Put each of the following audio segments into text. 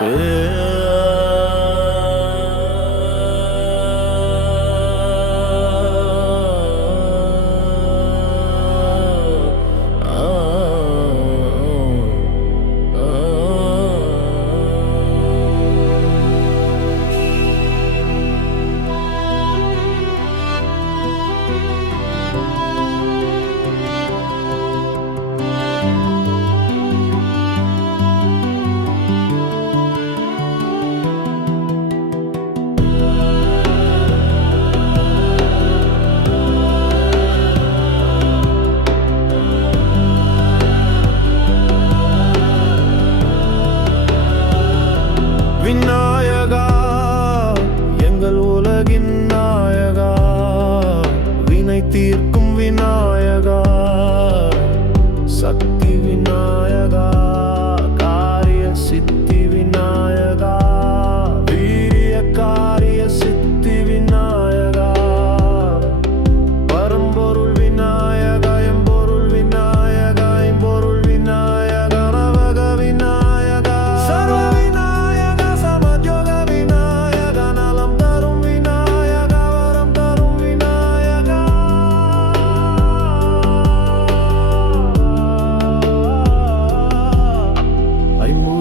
Yeah.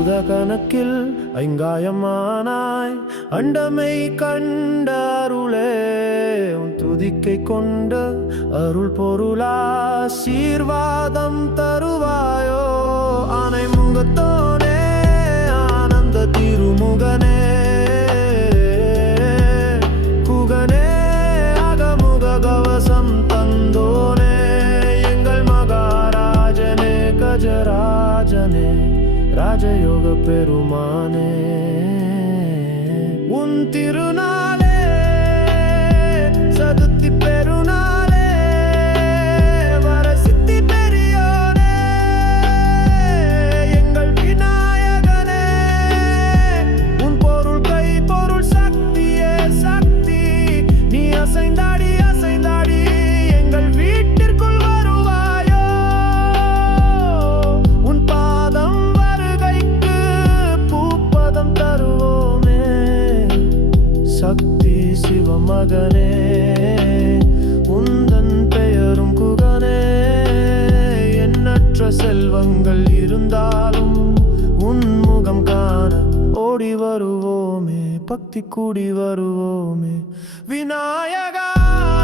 மாத கணக்கில் ஐங்காயமானாய். அண்டமை கண்ட அருளே உன் துதிக்கை கொண்ட அருள் பொருளா சீர்வாதம் தருவாயோ. ஆனை முகத்தோனே ஆனந்த திருமுகனே. கவசம் தந்தோனே. ராஜனே ராஜயோக பெருமானே உன் திருநாள் பக்தி கூடி வருவோமே. விநாயகா!